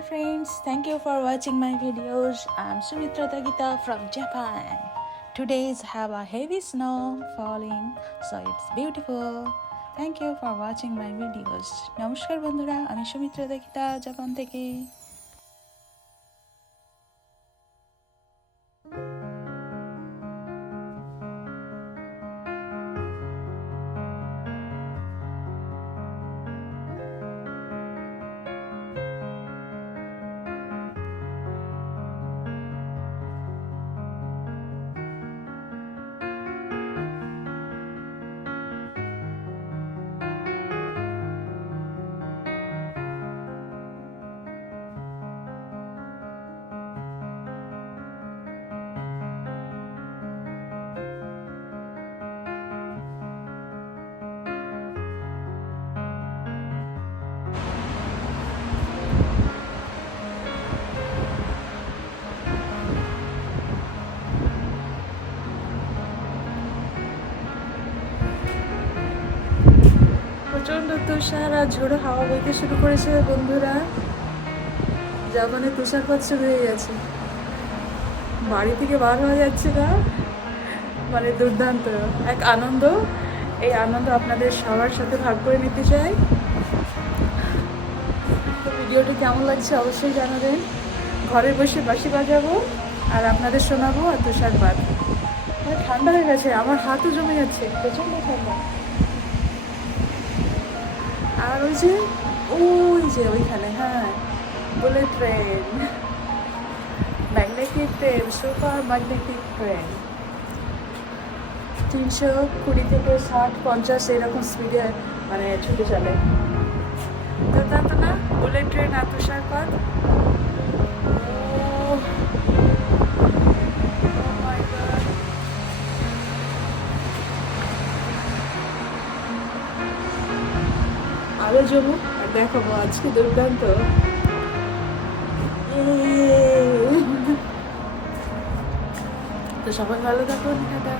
dear friends, thank you for watching my videos. I'm Sumitra Dagita from Japan. Today's have a heavy snow falling, so it's beautiful. Thank you for watching my videos. নমস্কার বন্ধুরা আমি Sumitra tagita Japan থেকে প্রচণ্ড তুষার আর ঝোড়ো হাওয়া বইতে শুরু করেছে বন্ধুরা। জাপানে তুষারপাত শুরু হয়ে গেছে। বাড়ি থেকে বার হয়ে যাচ্ছে না। মানে দুর্দান্ত। এক আনন্দ। এই আনন্দ আপনাদের সবার সাথে ভাগ করে নিতে চাই। ভিডিওটি কেমন লাগছে অবশ্যই জানাবেন। ঘরে বসে বাসি বাজাবো আর আপনাদের শোনাবো আর তুষারপাত। ঠান্ডা হয়ে গেছে, আমার হাতও জমে যাচ্ছে, প্রচণ্ড ঠান্ডা। আর ওই যে ওই যে ওইখানে হ্যাঁ bullet train magnetic train super magnetic train তিনশো কুড়ি থেকে ষাট, পঞ্চাশ এরকম স্পিডে মানে ছুটে চলে। তো তা তো না বুলেট ট্রেন আর আরও জমুক আর দেখাবো আজকে দুর্দান্ত। তো সবাই ভালো থাকুন টাটা।